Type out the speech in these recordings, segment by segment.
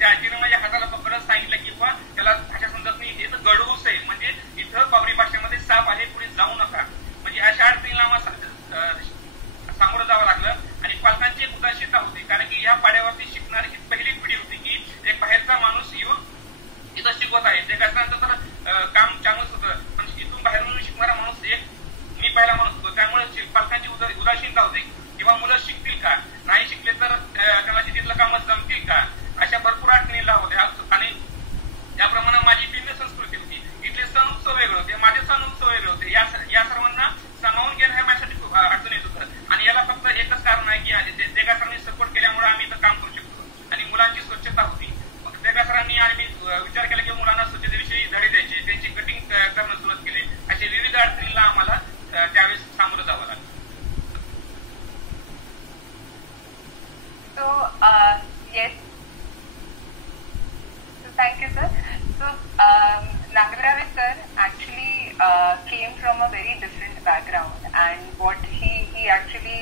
त्या आजीनं माझ्या हाताला पकडत सांगितलं की बा त्याला भाषा समजत नाही, हे तर गडूस आहे, म्हणजे इथं पावरी भाषेमध्ये साप आहे, पुढे जाऊ नका. म्हणजे अशा अडचणीला आम्हाला सामोरं जावं लागलं. आणि पालकांची एक उदासीनता होती, कारण की या पाड्यावरती शिकणारी ही पहिली पिढी होती की एक बाहेरचा माणूस येऊन इथं शिकवत आहे. ते कसं तर काम चांगलंच होतं, पण इथून बाहेरून शिकणारा माणूस एक मी पहिला माणूस होतो. त्यामुळे पालकांची उदासीनता होती किंवा मुलं शिकतील का, नाही शिकले तर त्यांना तिथलं कामच जमतील का, अशा भरपूर अडचणीला होत्या. आणि त्याप्रमाणे माझी भिन्न संस्कृती होती, इथले सण उत्सव वेगळे होते, माझे सण उत्सव वेगळे होते. या सर्वांना सामावून घेणं हे माझ्यासाठी खूप अडचण येत होतं. आणि याला फक्त एकच कारण आहे की देगा सरांनी सपोर्ट केल्यामुळे आम्ही इथं काम करू शकतो. आणि मुलांची स्वच्छता होती. मग देगा सरांनी आम्ही विचार केला की मुलांना स्वच्छतेविषयी धडे द्यायचे, त्यांची कटिंग करणं सुरुवात केली. असे विविध अडचणीला आम्हाला त्यावेळेस सामोरं जावं लागलं. So yes, so thank you sir. So Nagaraj sir actually came from a very different background, and what he actually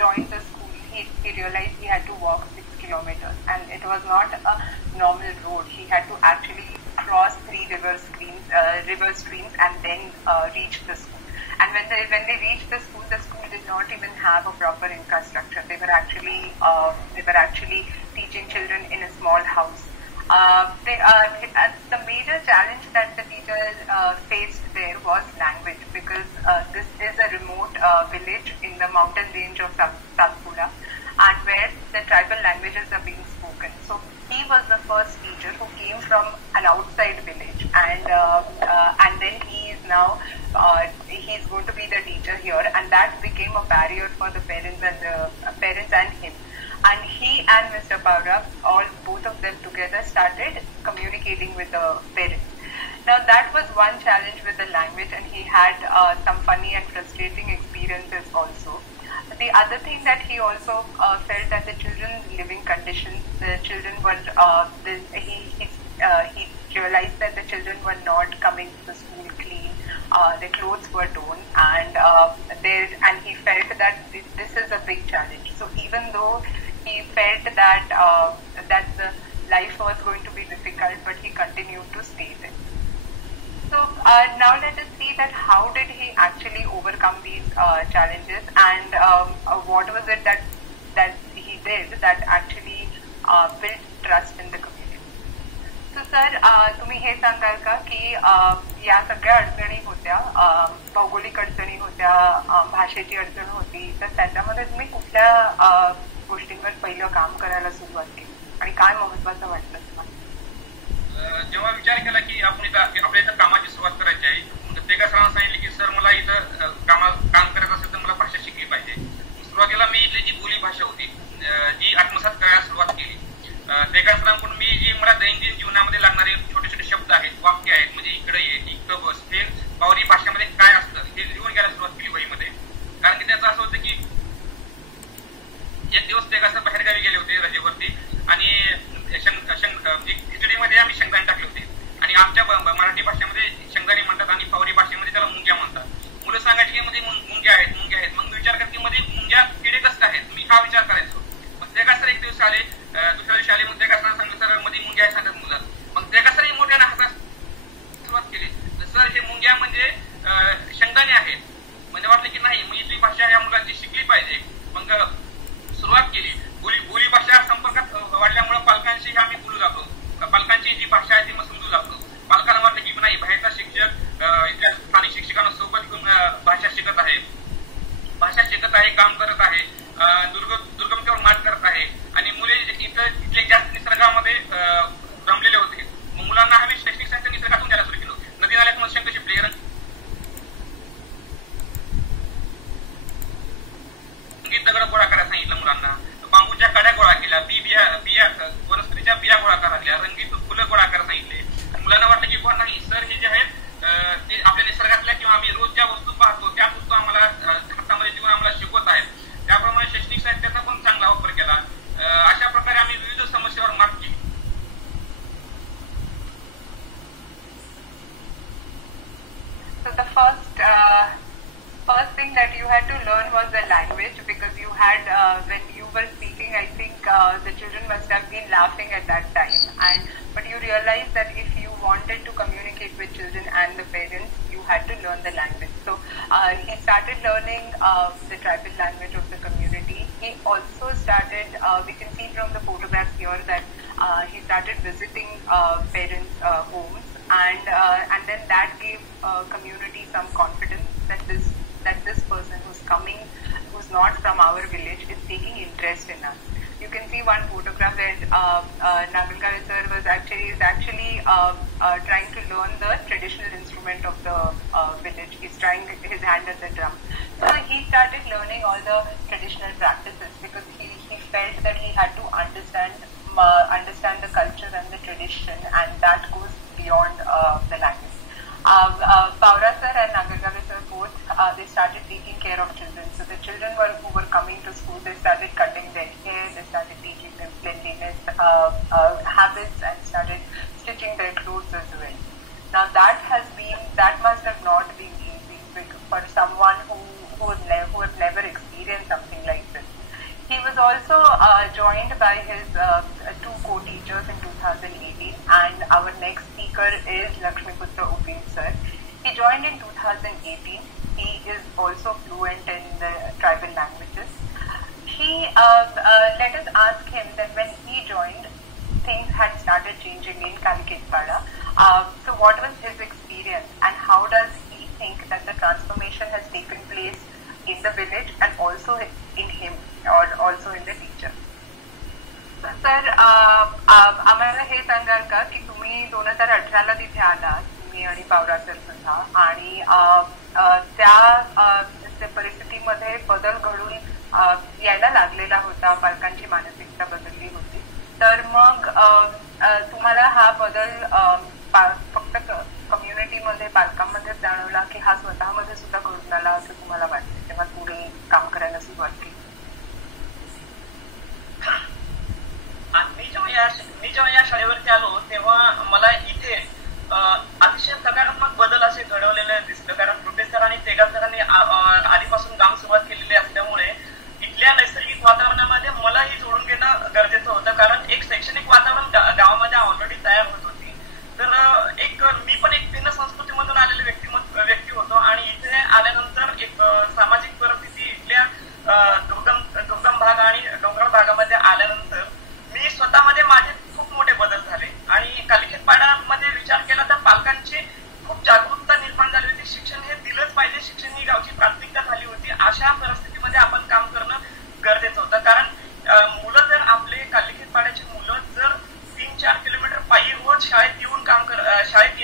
joined the school, he realized he had to walk 6 kilometers, and it was not a normal road. He had to actually cross 3 river streams and then reach the school. And when they reached the school did not even have a proper infrastructure. They were actually teaching children in a small house. The major challenge that the teachers faced there was language, because this is a remote village in the mountain range of Satpura, and where the tribal languages are being spoken. So he was the first teacher who came from an outside village, and then he is now he's going to be the teacher here, and that became a barrier for the parents and him. And he and Mr. Paura, both of them together, started communicating with the parents. Now that was one challenge with the language, and he had some funny and frustrating experiences also. The other thing that he also felt that the children's living conditions, the children were, he realized that the children were not coming to the school clean, their clothes were torn, and he felt that this is a big challenge. So even though he felt that the life was going to be difficult, but he continued to stay there. So now let us see that how did he actually overcome these challenges, and what was it that he did that actually built trust in the community. So sir, तुम्ही हे सांगाल का की या सगळ्या अडचणी होत्या, भौगोलिक अडचणी होत्या, भाषेची अडचण होती, तर त्याच्यामध्ये तुम्ही कुठल्या गोष्टींवर पहिलं काम करायला सुरुवात केली आणि काय महत्वाचं वाटलं तुम्हाला? जेव्हा विचार केला की आपण आपल्या इथं कामाची सुरुवात करायची आहे, देगा सरांना सांगितले की सर मला इथं काम करायचं असेल तर मला भाषा शिकली पाहिजे. सुरुवातीला मी इथली जी बोली भाषा होती ती आत्मसात करायला सुरुवात केली. देगा सरांकडून मी जी मला दैनंदिन जीवनामध्ये लागणारे छोटे छोटे शब्द आहेत, वाक्य आहेत, म्हणजे इकडे ये, इकडं बस, हे पावरी भाषेमध्ये काय असतं हे लिहून घ्यायला सुरुवात केली वहीमध्ये. कारण की त्याचं असं होतं की एक दिवस देगा सर बाहेरगावी गेले होते रजेवरती, आणि खिचडीमध्ये आम्ही शेंगदाणे टाकले होते, आणि आमच्या मराठी भाषेमध्ये शेंगदाणे म्हणतात आणि पावरी भाषेमध्ये त्याला मुंग्या म्हणतात. मुलं सांगायची की मध्ये मुंग्या आहेत. मग मी विचार करते मध्ये मुंग्या किडे कसं आहेत, मी हा विचार करायचो. मग देगा सर एक दिवस आले, दुसऱ्या दिवशी आले, मग देगा सरांना सांगितलं सर मध्ये मुंग्या आहेत सांगतात मुलं. मग देगा सरही मोठ्याने हसायला सुरुवात केली. सर हे मुंग्या म्हणजे शेंगदाणे आहेत. म्हणजे वाटलं की नाही, मग इथली भाषा या मुलांची शिकली पाहिजे. मग सुरुवात केली. बोली भाषा संपर्कात वाढल्यामुळे पालकांशी आम्ही बोलू लागलो. पालकांची जी भाषा आहे ती मग समजू लागलो. पालकांना वाटलं की नाही, बाहेरचा शिक्षक इथल्या स्थानिक शिक्षकांना सोबत घेऊन भाषा शिकत आहे, काम करत आहे, दुर्गमतेवर मात करत आहे, आणि मुले इथले जास्त निसर्गामध्ये रमलेले होते. मग मुलांना आम्ही शैक्षणिक साहित्य निसर्गातून द्यायला सुरू केलं. नदी नाल्यातून शंख शिपले, दगड गोळा करायला सांगितलं मुलांना, बांबूच्या काड्या गोळा केल्या, बिया वनस्पतीच्या बिया गोळा करायला, रंगीत फुलं गोळा करायला सांगितले. मुलांना वाटलं की बुवा नाही सर, हे जे आहेत ते आपल्या निसर्गातल्या किंवा आम्ही रोज ज्या वस्तू पाहतो त्या वस्तू आम्हाला हातामध्ये देऊन आम्हाला शिकवत आहेत. त्याप्रमाणे शैक्षणिक साहित्याचा पण चांगला वापर केला. अशा प्रकारे आम्ही विविध समस्यावर मात केली. So the first thing that you had to learn was the language, because you had when you were speaking, I think the children must have been laughing at that time. But you realize that if you wanted to communicate with children and the parents, you had to learn the language. So he started learning the tribal language of the community. He also started, we can see from the photographs here that he started visiting parents' homes, and then that gave community some confidence that this person who's coming, who's not from our village, is taking interest in us. You can see one photograph where Nagarkar sir is actually trying to learn the traditional instrument of the village. He's trying his hand at the drum. So he started learning all the traditional practices because he felt that he had to understand the culture and the tradition, and that goes beyond the language. Paura sir and Nagarkar sir both, they started taking care of children. So the children who were coming to school, they started cutting their hair, they started teaching them cleanliness habits, and started stitching their clothes as well. Now that must have not been easy for someone who had never experienced something like this. He was also joined by his two co-teachers in 2018, and our next speaker is Lakshmiputra Upin sir. He joined in 2018. He is also fluent in the tribal languages. Let us ask him that when he joined, things had started changing in Kaliketpada. So what was his experience, and how does he think that the transformation has taken place in the village and also in him, or also in the teacher? Sir आम्हाला हे सांगाल का की तुम्ही 2018ला तिथे आला, तुम्ही आणि पावरा सर सुद्धा, आणि त्या परिस्थितीमध्ये बदल घडून यायला लागलेला होता, पालकांची मानसिकता बदलली होती. तर मग तुम्हाला हा बदल फक्त कम्युनिटीमध्ये, पालकांमध्येच जाणवला की हा स्वतःमध्ये सुद्धा घडून आला असं तुम्हाला वाटतं तेव्हा पुढे काम करायला सुरुवात केली? मी जेव्हा या शाळेवरती आलो तेव्हा मला इथे अतिशय सकारात्मक बदल असे घडवलेले दिसले, कारण प्रोफेसर आणि तेगा सरांनी आधीपासून काम सुरुवात केलेली असल्यामुळे इथल्या नैसर्गिक वातावरणामध्ये मलाही जोडून घेणं गरजेचं होतं, कारण एक शैक्षणिक वातावरण गावामध्ये ऑलरेडी तयार होत होती. तर मी पण एक भिन्न संस्कृतीमधून आलेले व्यक्ती होतो, आणि इथे आल्यानंतर एक सामाजिक परिस्थिती इथल्या दुर्गम भाग आणि डोंगराळ भागामध्ये आल्यानंतर मी स्वतःमध्ये माझे खूप मोठे बदल झाले. आणि कालिकेतपाड्यामध्ये विचार केला तर पालकांची खूप जागरूकता निर्माण झाली होती. शिक्षण हे दिलंच पाहिजे, शिक्षण ही गावची प्राथमिकता झाली होती. अशा परिस्थितीमध्ये आपण काम करणं गरजेचं होतं, कारण मुलं जर आपले कालिकेतपाड्याची मुलं जर 3-4 किलोमीटर पायी रोज शाळेत